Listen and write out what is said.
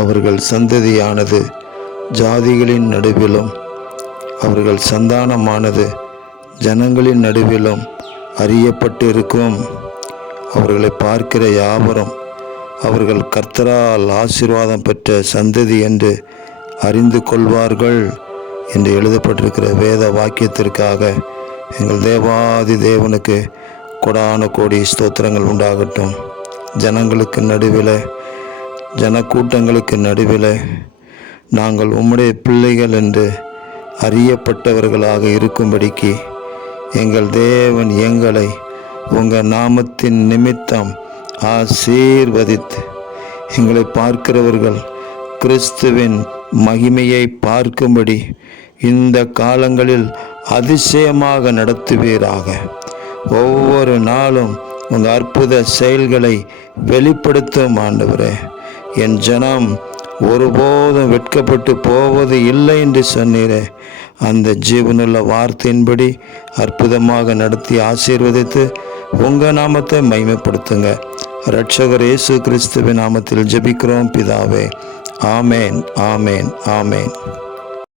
அவர்கள் சந்ததியானது ஜாதிகளின் நடுவிலும், அவர்கள் சந்தானமானது ஜனங்களின் நடுவிலும் அறியப்பட்டிருக்கும். அவர்களை பார்க்கிற யாவரும் அவர்கள் கர்த்தரால் ஆசீர்வாதம் பெற்ற சந்ததி என்று அறிந்து கொள்வார்கள் என்று எழுதப்பட்டிருக்கிற வேத வாக்கியத்திற்காக எங்கள் தேவாதி தேவனுக்கு கொடான கோடி ஸ்தோத்திரங்கள் உண்டாகட்டும். ஜனங்களுக்கு நடுவில், ஜனக்கூட்டங்களுக்கு நடுவில் நாங்கள் உம்முடைய பிள்ளைகள் என்று அறியப்பட்டவர்களாக இருக்கும்படிக்கு எங்கள் தேவன் எங்களை உங்கள் நாமத்தின் நிமித்தம் ஆசீர்வதித்து எங்களை பார்க்கிறவர்கள் கிறிஸ்துவின் மகிமையை பார்க்கும்படி இந்த காலங்களில் அதிசயமாக நடத்துவீராக. ஒவ்வொரு நாளும் உங்கள் அற்புத செயல்களை வெளிப்படுத்தும் ஆண்டவரே. என் ஜனம் ஒருபோதும் வெட்கப்பட்டு போவது இல்லை என்று சொன்னீரே, அந்த ஜீவனுள்ள வார்த்தையின்படி அற்புதமாக நடத்தி ஆசீர்வதித்து உங்கள் நாமத்தை மகிமைப்படுத்துங்க. இரட்சகர் இயேசு கிறிஸ்துவின் நாமத்தில் ஜெபிக்கிறோம் பிதாவே. ஆமேன், ஆமேன், ஆமேன்.